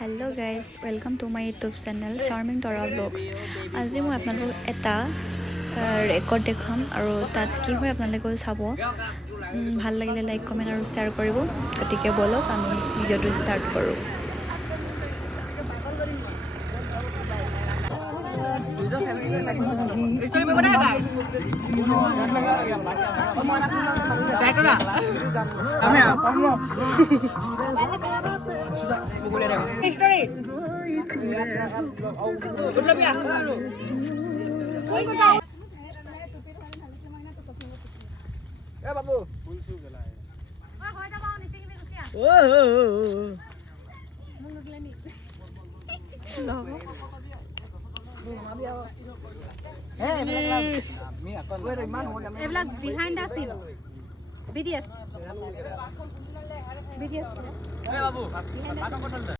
Hello' guys welcome to my YouTube channel charming তৰা blogs. আজি মই আপোনালোকক এটা ৰেকৰ্ড দেখুৱাম আৰু তাত কি হয় আপোনালোকেও চাব। ভাল লাগিলে লাইক কমেণ্ট আৰু শ্বেয়াৰ কৰিব। গতিকে ব'লক আমি ভিডিঅ'টো ষ্টাৰ্ট কৰোঁ। এইবিলাক behind the scene. BTS.